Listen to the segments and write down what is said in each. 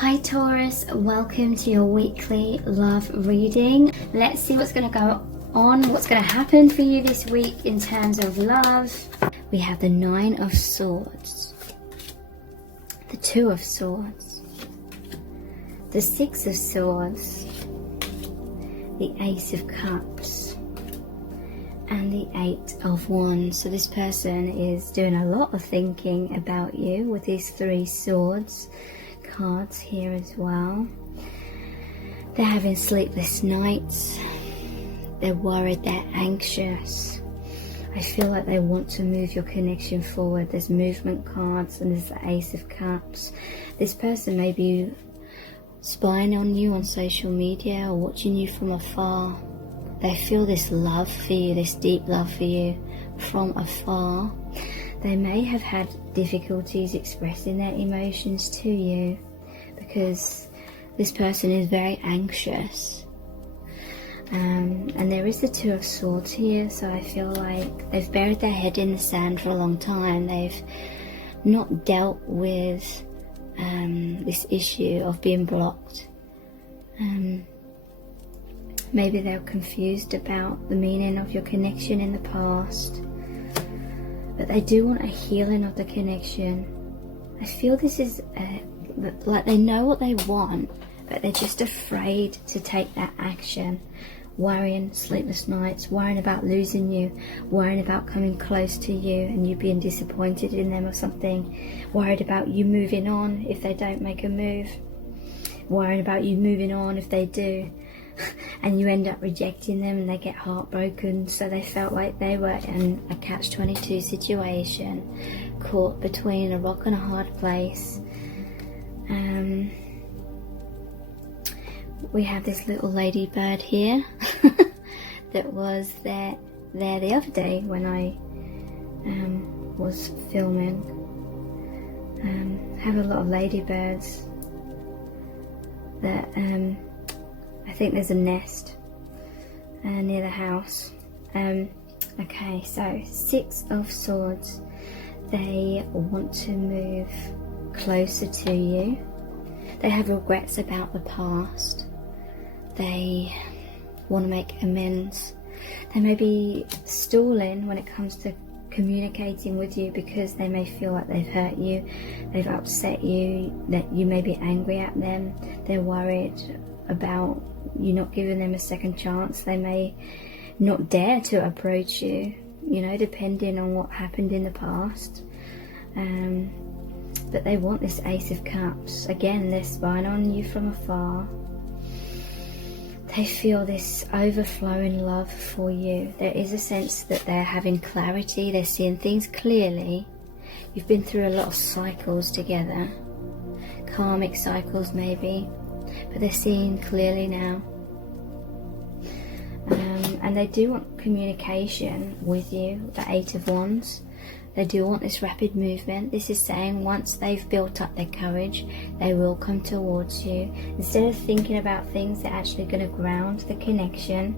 Hi Taurus, welcome to your weekly love reading. Let's see what's going to go on, what's going to happen for you this week in terms of love. We have the Nine of Swords, the Two of Swords, the Six of Swords, the Ace of Cups, and the Eight of Wands. So this person is doing a lot of thinking about you with these three swords cards here as well. They're having sleepless nights, they're worried, they're anxious. I feel like they want to move your connection forward. There's movement cards and there's the Ace of Cups. This person may be spying on you on social media or watching you from afar. They feel this love for you, this deep love for you from afar. They may have had difficulties expressing their emotions to you because this person is very anxious. And there is the Two of Swords here, so I feel like they've buried their head in the sand for a long time. They've not dealt with this issue of being blocked. Maybe they're confused about the meaning of your connection in the past. But they do want a healing of the connection. I feel this is like they know what they want, but they're just afraid to take that action. Worrying, sleepless nights, worrying about losing you, worrying about coming close to you and you being disappointed in them or something, worried about you moving on if they don't make a move, worrying about you moving on if they do. And you end up rejecting them and they get heartbroken. So they felt like they were in a catch-22 situation, caught between a rock and a hard place. We have this little ladybird here that was there the other day when I was filming. Have a lot of ladybirds that I think there's a nest near the house. Okay, so Six of Swords. They want to move closer to you. They have regrets about the past. They want to make amends. They may be stalling when it comes to communicating with you because they may feel like they've hurt you, they've upset you, that you may be angry at them. They're worried about you not giving them a second chance. They may not dare to approach you, you know, depending on what happened in the past. But they want this Ace of Cups. Again, they're spying on you from afar. They feel this overflowing love for you. There is a sense that they're having clarity, they're seeing things clearly. You've been through a lot of cycles together, karmic cycles maybe, but they're seeing clearly now. And they do want communication with you, the Eight of Wands. They do want this rapid movement. This is saying once they've built up their courage, they will come towards you. Instead of thinking about things, they're actually going to ground the connection.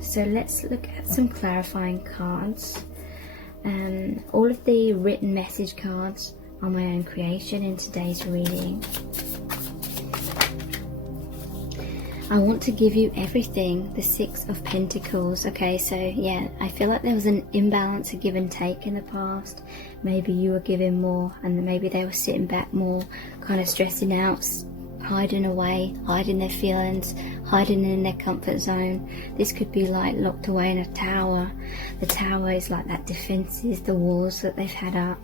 So let's look at some clarifying cards. All of the written message cards are my own creation in today's reading. I want to give you everything. The Six of Pentacles. Okay, so yeah, I feel like there was an imbalance, a give and take in the past. Maybe you were giving more and maybe they were sitting back more, kind of stressing out, hiding away, hiding their feelings, hiding in their comfort zone. This could be like locked away in a tower. The tower is like that defenses, the walls that they've had up.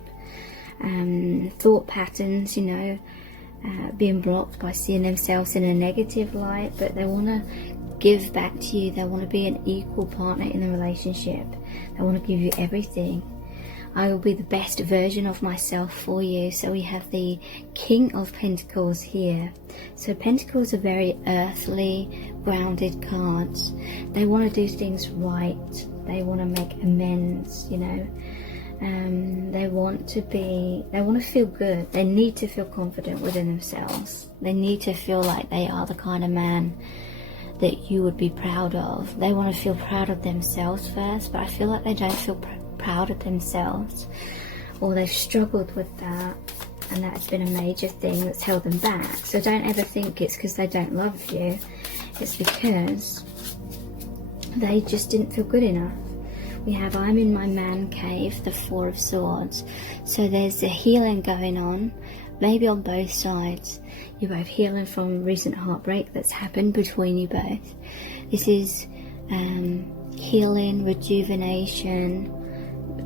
Thought patterns, you know, being blocked by seeing themselves in a negative light, but they want to give back to you. They want to be an equal partner in the relationship. They want to give you everything. I will be the best version of myself for you. So we have the King of Pentacles here. So Pentacles are very earthly, grounded cards. They want to do things right. They want to make amends, you know. They want to feel good. They need to feel confident within themselves. They need to feel like they are the kind of man that you would be proud of. They want to feel proud of themselves first, but I feel like they don't feel proud of themselves, or they've struggled with that. and that's been a major thing that's held them back. So don't ever think it's because they don't love you. It's because they just didn't feel good enough. We have I'm in my man cave, the Four of Swords. So there's a healing going on, maybe on both sides. You're both healing from recent heartbreak that's happened between you both. This is healing, rejuvenation,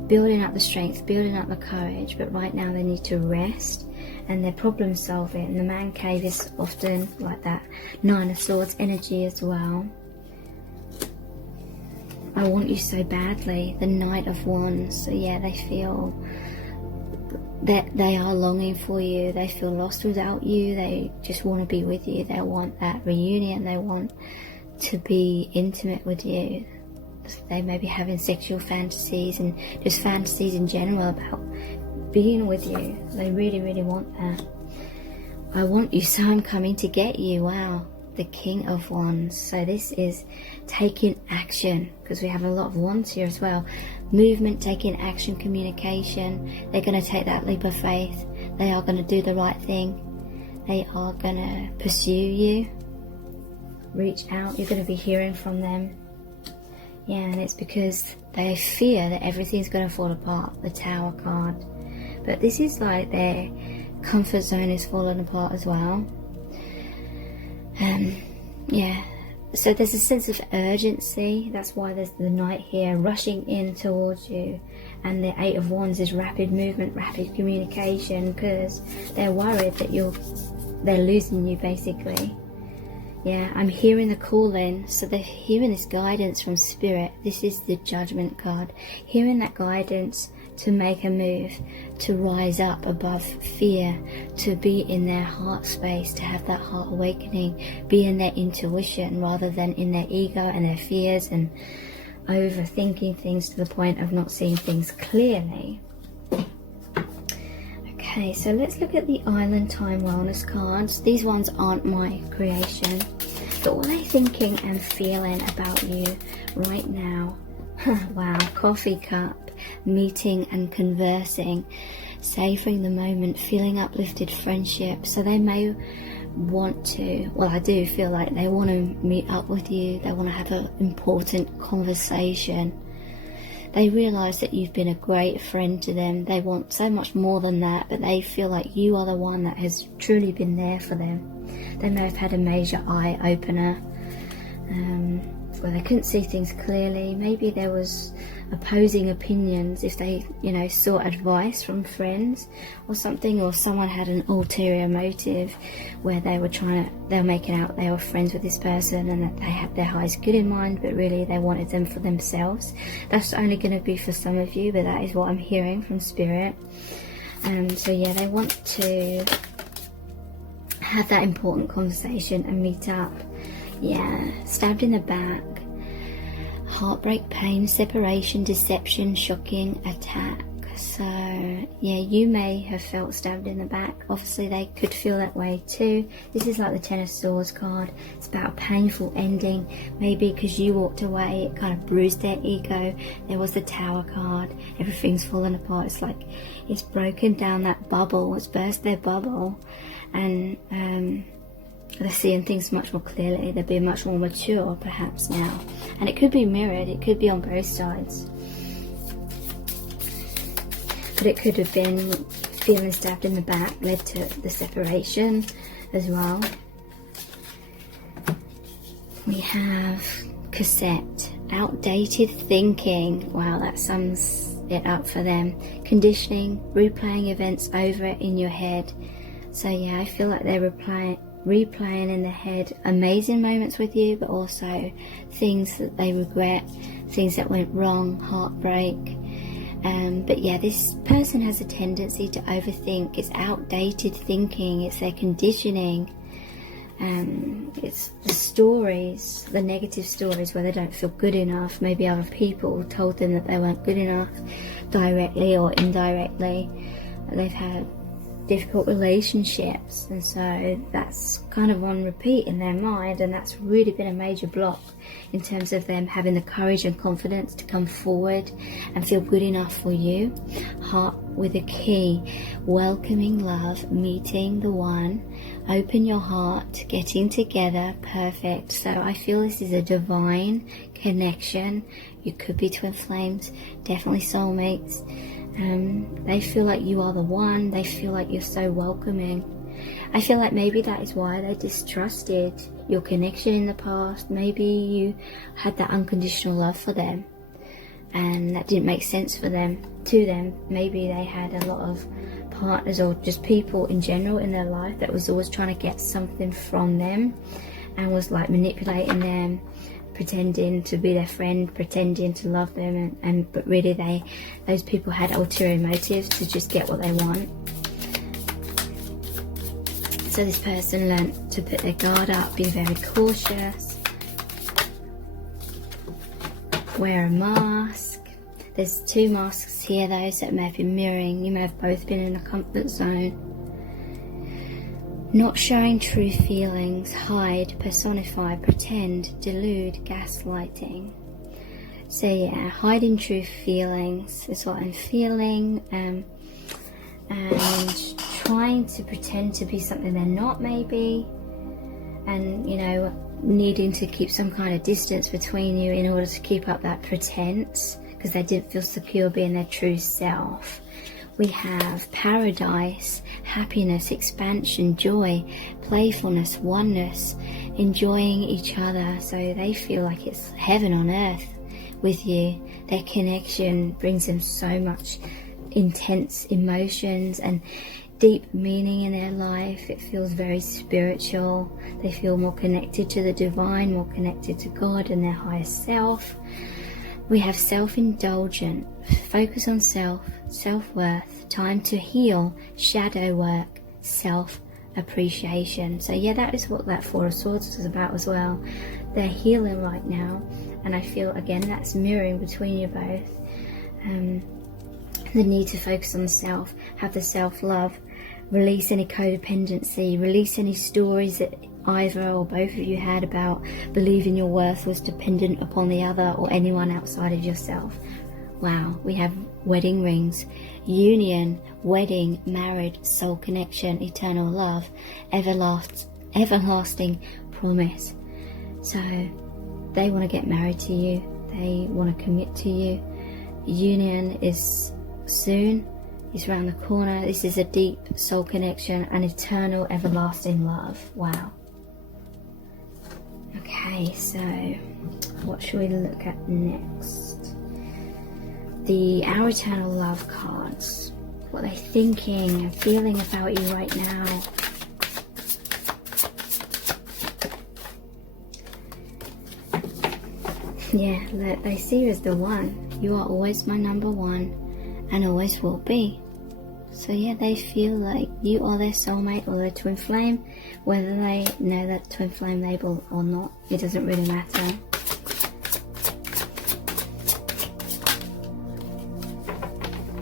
building up the strength, building up the courage, but right now they need to rest and they're problem solving. And the man cave is often like that Nine of Swords energy as well. I want you so badly, the Knight of Wands. So yeah, they feel that they are longing for you. They feel lost without you. They just want to be with you. They want that reunion. They want to be intimate with you. They may be having sexual fantasies and just fantasies in general about being with you. They really, really want that. I want you, so I'm coming to get you. Wow. The King of Wands. So this is taking action, because we have a lot of wands here as well. Movement, taking action, communication. They're going to take that leap of faith. They are going to do the right thing. They are going to pursue you. Reach out. You're going to be hearing from them. Yeah, and it's because they fear that everything's going to fall apart. The Tower card. But this is like their comfort zone is falling apart as well. Yeah, so there's a sense of urgency. That's why there's the Knight here rushing in towards you, and the Eight of Wands is rapid movement, rapid communication, because they're worried that they're losing you basically. Yeah, I'm hearing the calling, so they're hearing this guidance from Spirit. This is the Judgment card, hearing that guidance to make a move, to rise up above fear, to be in their heart space, to have that heart awakening, be in their intuition rather than in their ego and their fears and overthinking things to the point of not seeing things clearly. Okay, so let's look at the Island Time Wellness cards. These ones aren't my creation, but what are they thinking and feeling about you right now? Wow, coffee cup. Meeting and conversing, savouring the moment, feeling uplifted friendship. So they may want to, well, I do feel like they want to meet up with you. They want to have an important conversation. They realise that you've been a great friend to them. They want so much more than that, but they feel like you are the one that has truly been there for them. They may have had a major eye opener where they couldn't see things clearly. Maybe there was opposing opinions if they, sought advice from friends or something, or someone had an ulterior motive where they were making out they were friends with this person and that they had their highest good in mind, but really they wanted them for themselves. That's only going to be for some of you, but that is what I'm hearing from Spirit. So yeah, they want to have that important conversation and meet up. Yeah, stabbed in the back, heartbreak, pain, separation, deception, shocking, attack. So yeah, you may have felt stabbed in the back. Obviously they could feel that way too. This is like the Ten of Swords card. It's about a painful ending, maybe because you walked away, it kind of bruised their ego. There was the Tower card, everything's fallen apart. It's like it's broken down that bubble, it's burst their bubble, and they're seeing things much more clearly. They're being much more mature perhaps now, and it could be mirrored, it could be on both sides, but it could have been feeling stabbed in the back led to the separation as well. We have cassette, outdated thinking. Wow, that sums it up for them. Conditioning, replaying events over in your head. So yeah, I feel like they're replaying in their head amazing moments with you, but also things that they regret, things that went wrong, heartbreak. But yeah, this person has a tendency to overthink. It's outdated thinking, it's their conditioning, it's the stories, the negative stories where they don't feel good enough. Maybe other people told them that they weren't good enough, directly or indirectly. They've had difficult relationships, and so that's kind of on repeat in their mind, and that's really been a major block in terms of them having the courage and confidence to come forward and feel good enough for you. Heart with a key, welcoming love, meeting the one, open your heart, getting together, perfect. So I feel this is a divine connection. You could be twin flames, definitely soulmates. They feel like you are the one. They feel like you're so welcoming. I feel like maybe that is why they distrusted your connection in the past. Maybe you had that unconditional love for them and that didn't make sense for them, to them. Maybe they had a lot of partners or just people in general in their life that was always trying to get something from them and was like manipulating them, pretending to be their friend, pretending to love them, but really those people had ulterior motives to just get what they want. So this person learnt to put their guard up, be very cautious, wear a mask. There's two masks here though, so it may have been mirroring. You may have both been in a comfort zone. Not showing true feelings, hide, personify, pretend, delude, gaslighting. So yeah, hiding true feelings is what I'm feeling, and trying to pretend to be something they're not maybe, and you know, needing to keep some kind of distance between you in order to keep up that pretense because they didn't feel secure being their true self. We have paradise, happiness, expansion, joy, playfulness, oneness, enjoying each other. So they feel like it's heaven on earth with you. Their connection brings them so much intense emotions and deep meaning in their life. It feels very spiritual. They feel more connected to the divine, more connected to God and their higher self. We have self-indulgent, focus on self, self-worth, time to heal, shadow work, self-appreciation. So yeah, that is what that Four of Swords is about as well. They're healing right now, and I feel again that's mirroring between you both. The need to focus on self, have the self-love, release any codependency, release any stories that either or both of you had about believing your worth was dependent upon the other or anyone outside of yourself. Wow, we have wedding rings, union, wedding, married, soul connection, eternal love, everlasting promise. So they want to get married to you, they want to commit to you. Union is soon, it's around the corner. This is a deep soul connection, an eternal, everlasting love. Wow. Okay, so what should we look at next? Our eternal love cards. What they're thinking and feeling about you right now. Yeah, they see you as the one. You are always my number one and always will be. So yeah, they feel like you are their soulmate or their twin flame, whether they know that twin flame label or not, it doesn't really matter.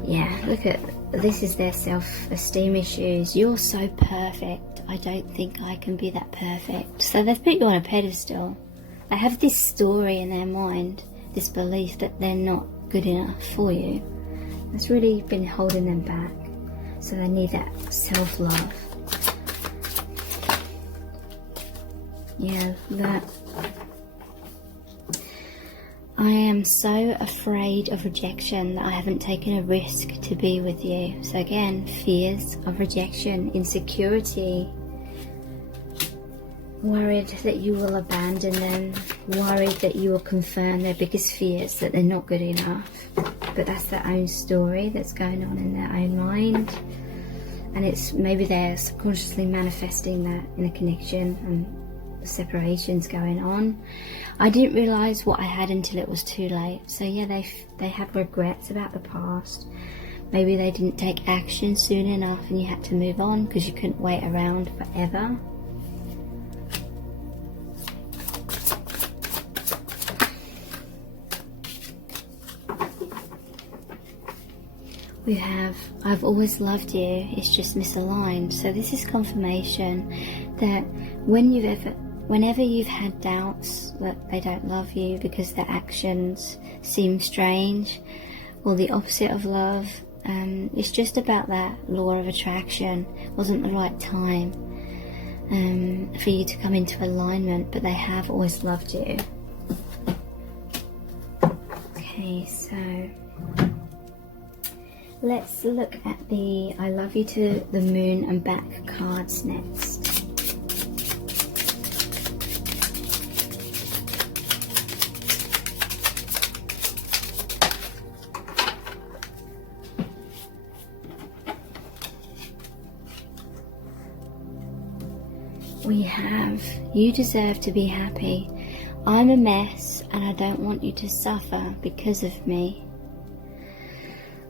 Yeah, look at, this is their self-esteem issues. You're so perfect, I don't think I can be that perfect. So they've put you on a pedestal. They have this story in their mind, this belief that they're not good enough for you. It's really been holding them back. So they need that self-love. Yeah, that. I am so afraid of rejection that I haven't taken a risk to be with you. So again, fears of rejection, insecurity, worried that you will abandon them, worried that you will confirm their biggest fears, that they're not good enough. But that's their own story that's going on in their own mind, and it's maybe they're subconsciously manifesting that in a connection and the separations going on. I didn't realize what I had until it was too late. So yeah, they have regrets about the past. Maybe they didn't take action soon enough and you had to move on because you couldn't wait around forever. We have, I've always loved you, it's just misaligned. So this is confirmation that when you've ever whenever you've had doubts that they don't love you because their actions seem strange, or the opposite of love, it's just about that law of attraction. It wasn't the right time for you to come into alignment, but they have always loved you. Okay, so let's look at the I love you to the moon and back cards next. We have, you deserve to be happy. I'm a mess and I don't want you to suffer because of me.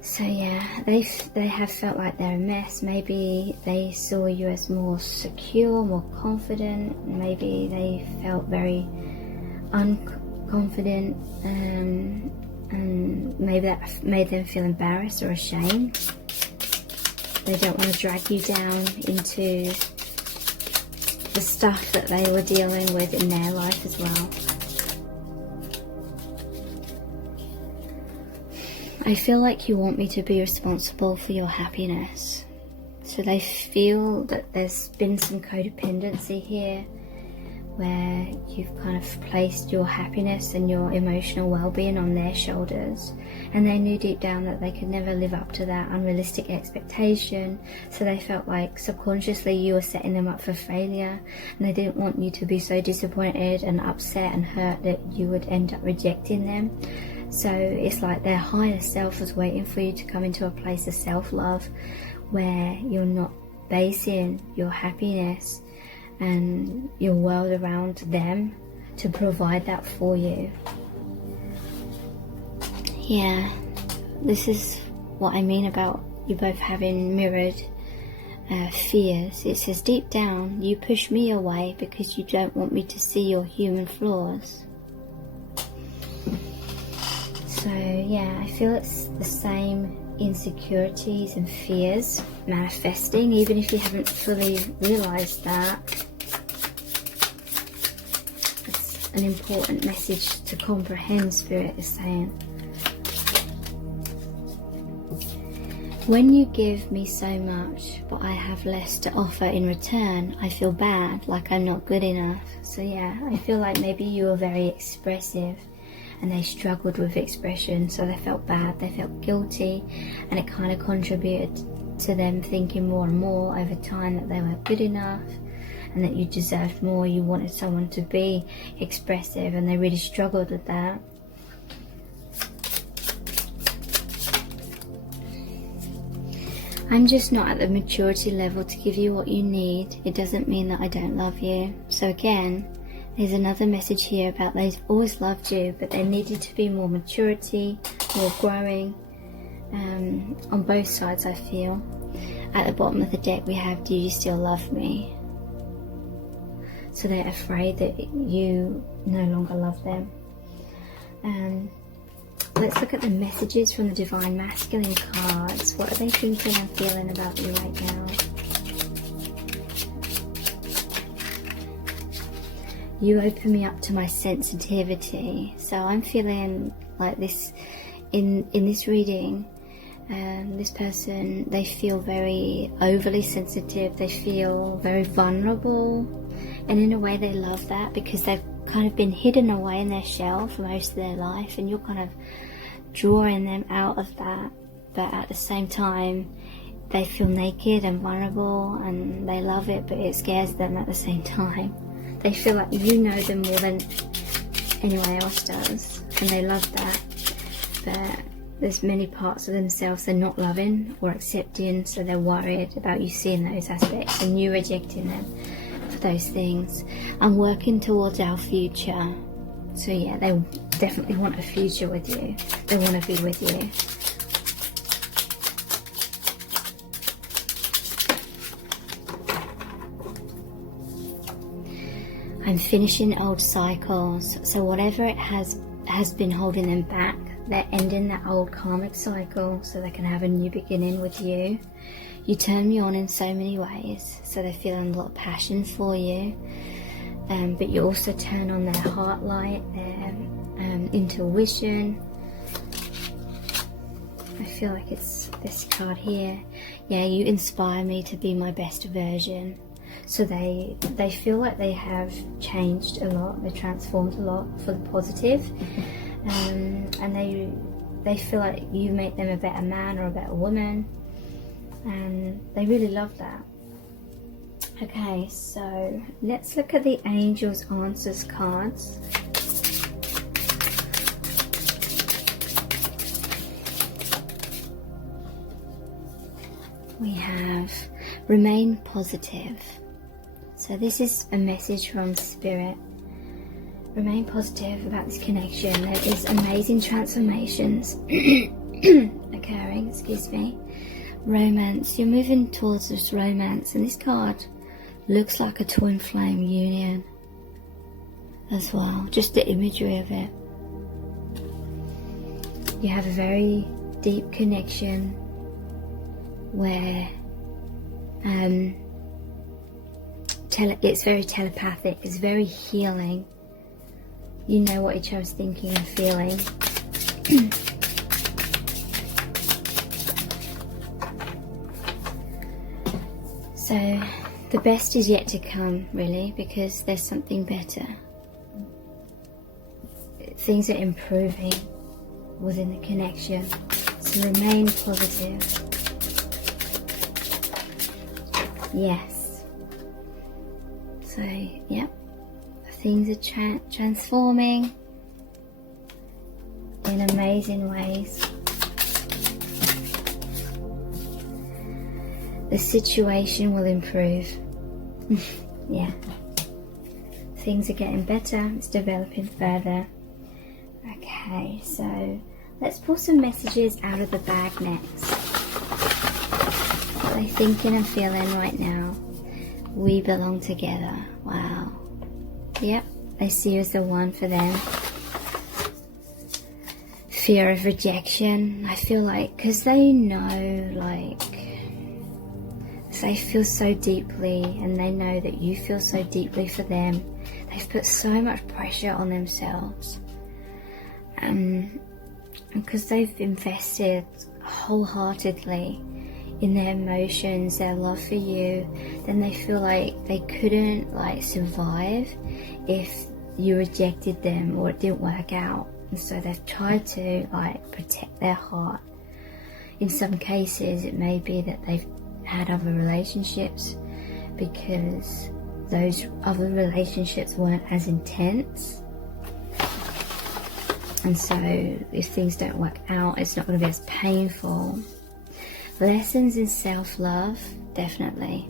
So yeah, they have felt like they're a mess. Maybe they saw you as more secure, more confident. Maybe they felt very unconfident, and maybe that made them feel embarrassed or ashamed. They don't want to drag you down into the stuff that they were dealing with in their life as well. I feel like you want me to be responsible for your happiness. So they feel that there's been some codependency here, where you've kind of placed your happiness and your emotional well-being on their shoulders, and they knew deep down that they could never live up to that unrealistic expectation. So they felt like subconsciously you were setting them up for failure, and they didn't want you to be so disappointed and upset and hurt that you would end up rejecting them. So it's like their higher self was waiting for you to come into a place of self-love where you're not basing your happiness and your world around them to provide that for you. Yeah, this is what I mean about you both having mirrored fears. It says deep down, you push me away because you don't want me to see your human flaws. So yeah, I feel it's the same insecurities and fears manifesting, even if you haven't fully realized that. It's an important message to comprehend, Spirit is saying. When you give me so much, but I have less to offer in return, I feel bad, like I'm not good enough. So yeah, I feel like maybe you were very expressive and they struggled with expression, so they felt bad, they felt guilty, and it kind of contributed to them thinking more and more over time that they weren't good enough and that you deserved more. You wanted someone to be expressive, and they really struggled with that. I'm just not at the maturity level to give you what you need. It doesn't mean that I don't love you. So again, there's another message here about they've always loved you, but there needed to be more maturity, more growing on both sides, I feel. At the bottom of the deck we have, do you still love me? So they're afraid that you no longer love them. Let's look at the messages from the Divine Masculine cards. What are they thinking and feeling about you right now? You open me up to my sensitivity. So I'm feeling like this in this reading. This person, they feel very overly sensitive. They feel very vulnerable. And in a way they love that because they've kind of been hidden away in their shell for most of their life. And you're kind of drawing them out of that. But at the same time, they feel naked and vulnerable and they love it, but it scares them at the same time. They feel like you know them more than anyone else does, and they love that. But there's many parts of themselves they're not loving or accepting, so they're worried about you seeing those aspects and you rejecting them for those things. I'm working towards our future. So yeah, they definitely want a future with you. They want to be with you. I'm finishing old cycles. So whatever it has been holding them back, they're ending that old karmic cycle so they can have a new beginning with you. You turn me on in so many ways, so they're feeling a lot of passion for you. but you also turn on their heart light, their intuition. I feel like it's this card here. Yeah, you inspire me to be my best version. So they feel like they have changed a lot, they're transformed a lot for the positive, and they feel like you make them a better man or a better woman, and they really love that. Okay, so let's look at the Angels Answers cards. We have remain positive. So this is a message from Spirit. Remain positive about this connection. There is amazing transformations occurring, excuse me. Romance. You're moving towards this romance, and this card looks like a twin flame union as well. Just the imagery of it. You have a very deep connection where it's very telepathic, it's very healing. You know what each other's thinking and feeling. So the best is yet to come, really, because there's something better. Things are improving within the connection, so remain positive. Yes. So, yep, things are transforming in amazing ways. The situation will improve. Yeah. Things are getting better, it's developing further. Okay, so let's pull some messages out of the bag next. What are they thinking and feeling right now? We belong together. Wow. Yep, they see you as the one for them. Fear of rejection. I feel like, because they know, like, they feel so deeply, and they know that you feel so deeply for them. They've put so much pressure on themselves. Because they've invested wholeheartedly in their emotions, their love for you, then they feel like they couldn't survive if you rejected them or it didn't work out. And so they've tried to protect their heart. In some cases it may be that they've had other relationships because those other relationships weren't as intense. And so if things don't work out, it's not going to be as painful. Lessons in self-love, definitely.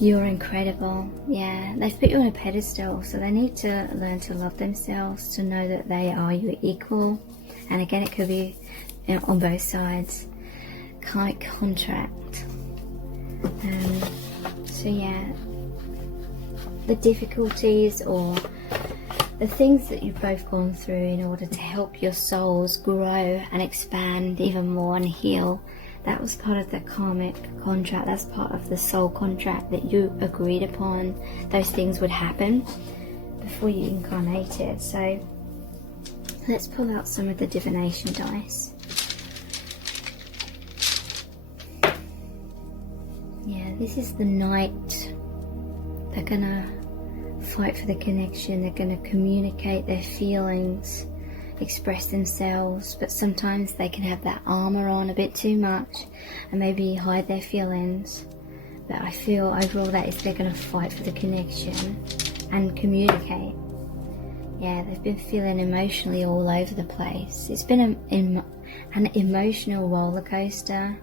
You're incredible. Yeah, they've put you on a pedestal, so they need to learn to love themselves, to know that they are your equal. And again, it could be on both sides. Karmic contract. So yeah, the difficulties or the things that you've both gone through in order to help your souls grow and expand even more and heal, that was part of the karmic contract. That's part of the soul contract that you agreed upon. Those things would happen before you incarnated. So let's pull out some of the divination dice. Yeah, this is the Knight. They're gonna fight for the connection. They're gonna communicate their feelings, express themselves, but sometimes they can have that armor on a bit too much and maybe hide their feelings. But I feel overall that is they're gonna fight for the connection and communicate. Yeah, they've been feeling emotionally all over the place. It's been an emotional roller coaster.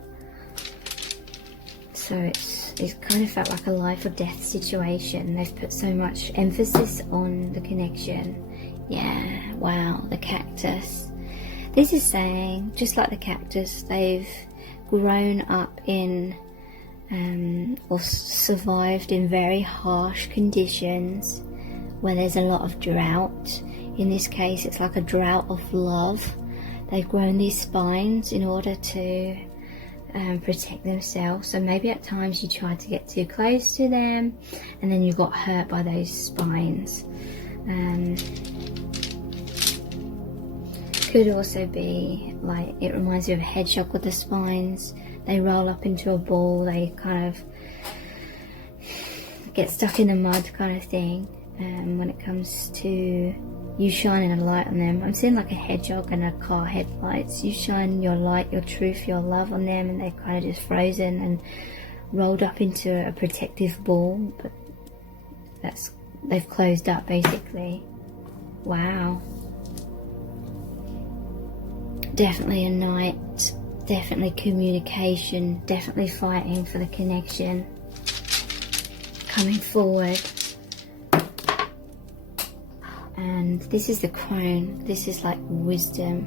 So it's kind of felt like a life or death situation. They've put so much emphasis on the connection. Yeah, wow, the cactus. This is saying, just like the cactus, they've grown up in or survived in very harsh conditions where there's a lot of drought. In this case, it's like a drought of love. They've grown these spines in order to protect themselves. So maybe at times you tried to get too close to them and then you got hurt by those spines. Could also be like, it reminds me of a hedgehog with the spines. They roll up into a ball, they kind of get stuck in the mud kind of thing. When it comes to you shining a light on them, I'm seeing like a hedgehog and a car headlights. You shine your light, your truth, your love on them, and they're kind of just frozen and rolled up into a protective ball, but they've closed up basically. Wow. Definitely a night, definitely communication, definitely fighting for the connection, coming forward. And this is the crone. This is like wisdom,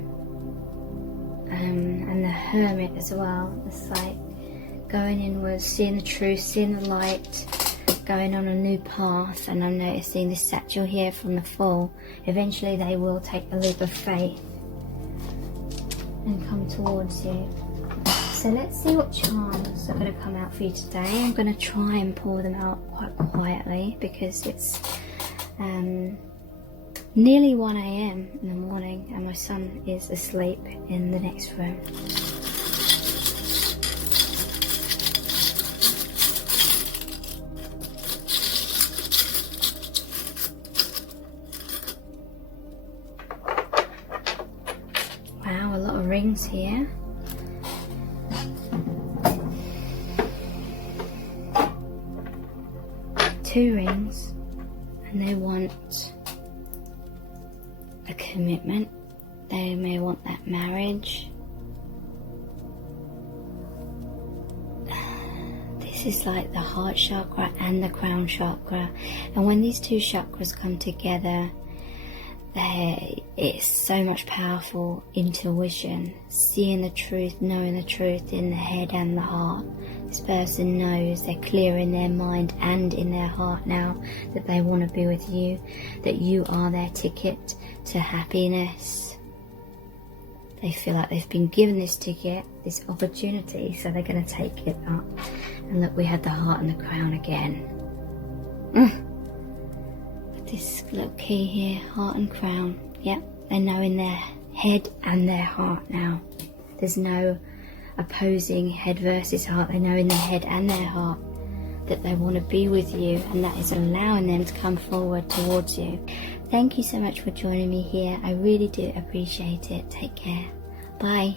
and the hermit as well. It's like going inwards, seeing the truth, seeing the light, going on a new path. And I'm noticing this satchel here from the fall. Eventually they will take a leap of faith and come towards you. So let's see what charms are going to come out for you today. I'm going to try and pour them out quite quietly because it's nearly 1 AM in the morning and my son is asleep in the next room. Wow, a lot of rings here. Two rings, and they want a commitment. They may want that marriage. This is like the heart chakra and the crown chakra, and when these two chakras come together, it's so much powerful intuition, seeing the truth, knowing the truth in the head and the heart. This person knows, they're clear in their mind and in their heart now that they want to be with you, that you are their ticket to happiness. They feel like they've been given this ticket, this opportunity, so they're going to take it up. And look, we had the heart and the crown again. This little key here, heart and crown. Yep, they know in their head and their heart now. There's no opposing head versus heart. They know in their head and their heart that they want to be with you, and that is allowing them to come forward towards you. Thank you so much for joining me here. I really do appreciate it. Take care. Bye.